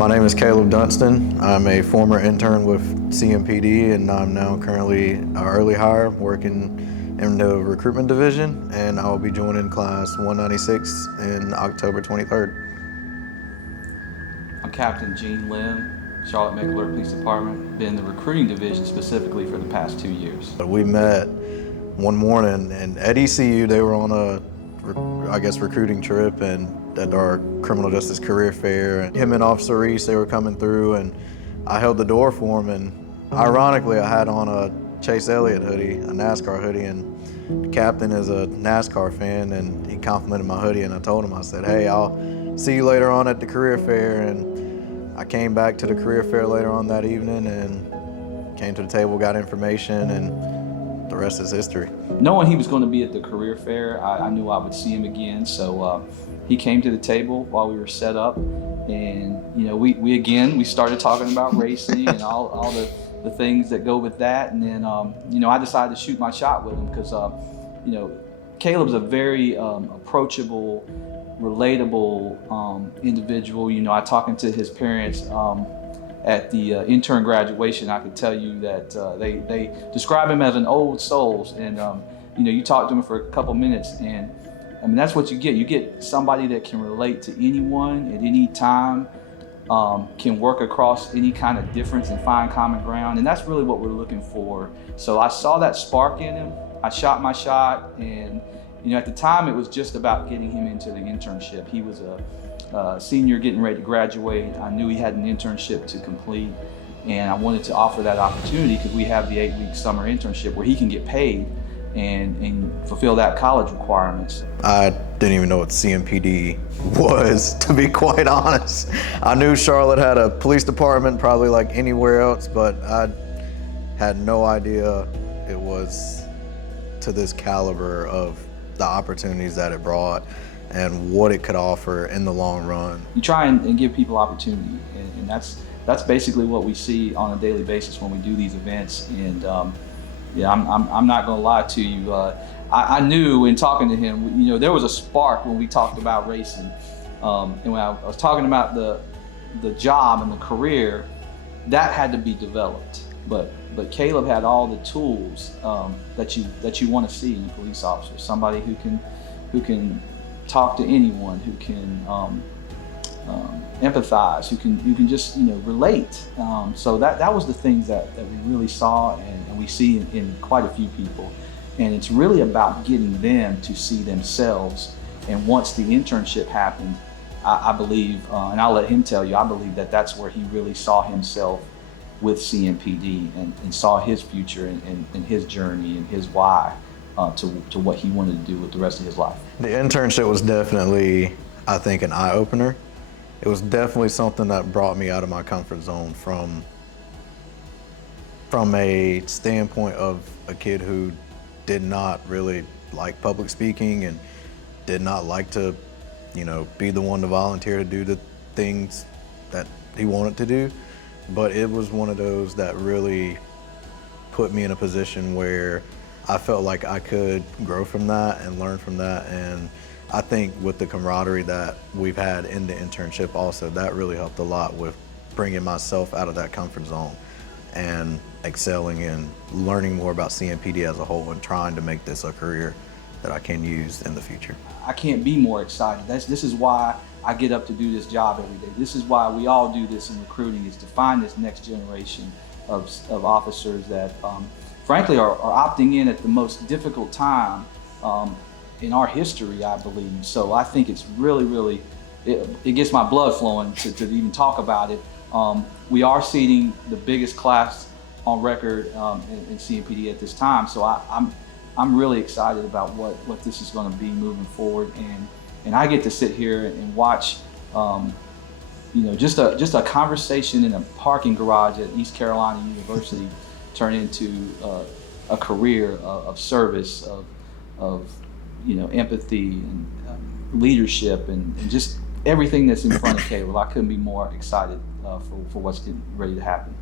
My name is Kaleb Dunston. I'm a former intern with CMPD, and I'm now currently an early hire working in the recruitment division, and I will be joining class 196 in October 23rd. I'm Captain Gene Lim, Charlotte-Mecklenburg Police Department. Been in the recruiting division specifically for the past 2 years. We met one morning, and at ECU they were on a, recruiting trip, and at our criminal justice career fair, and him and Officer Reese, they were coming through, and I held the door for him, and ironically I had on a Chase Elliott hoodie, a NASCAR hoodie, and the captain is a NASCAR fan, and he complimented my hoodie, and I told him, I said, hey, I'll see you later on at the career fair. And I came back to the career fair later on that evening and came to the table, got information, and the rest is history. Knowing he was going to be at the career fair, I knew I would see him again, so he came to the table while we were set up, and we started talking about racing and all the things that go with that, and then I decided to shoot my shot with him because Kaleb's a very approachable, relatable individual. I talking to his parents at the intern graduation, I could tell you that they describe him as an old soul, and you talk to him for a couple minutes, and I mean, that's what you get. You get somebody that can relate to anyone at any time, can work across any kind of difference and find common ground, and that's really what we're looking for. So I saw that spark in him. I shot my shot, and at the time it was just about getting him into the internship. He was a senior getting ready to graduate. I knew he had an internship to complete, and I wanted to offer that opportunity because we have the 8-week summer internship where he can get paid and fulfill that college requirements. I didn't even know what CMPD was, to be quite honest. I knew Charlotte had a police department, probably like anywhere else, but I had no idea it was to this caliber of the opportunities that it brought and what it could offer in the long run. You try and give people opportunity, and that's basically what we see on a daily basis when we do these events. And I'm not gonna lie to you. I knew in talking to him, there was a spark when we talked about racing. And when I was talking about the job and the career, that had to be developed. But Kaleb had all the tools that you want to see in a police officer. Somebody who can talk to anyone, who can empathize, who can just relate. So that was the things that we really saw and we see in quite a few people. And it's really about getting them to see themselves. And once the internship happened, I believe, and I'll let him tell you, I believe that that's where he really saw himself with CMPD and saw his future and his journey and his why to what he wanted to do with the rest of his life. The internship was definitely, I think, an eye-opener. It was definitely something that brought me out of my comfort zone from a standpoint of a kid who did not really like public speaking and did not like to, be the one to volunteer to do the things that he wanted to do. But it was one of those that really put me in a position where I felt like I could grow from that and learn from that. And I think with the camaraderie that we've had in the internship also, that really helped a lot with bringing myself out of that comfort zone and excelling and learning more about CMPD as a whole and trying to make this a career that I can use in the future. I can't be more excited. This is why I get up to do this job every day. This is why we all do this in recruiting, is to find this next generation of officers that frankly are opting in at the most difficult time in our history, I believe. So I think it's really, it gets my blood flowing to even talk about it. We are seating the biggest class on record in CMPD at this time. So I'm really excited about what this is going to be moving forward. And I get to sit here and watch, just a conversation in a parking garage at East Carolina University turn into a career of service, of empathy and leadership and just everything that's in front of Kaleb. I couldn't be more excited for what's getting ready to happen.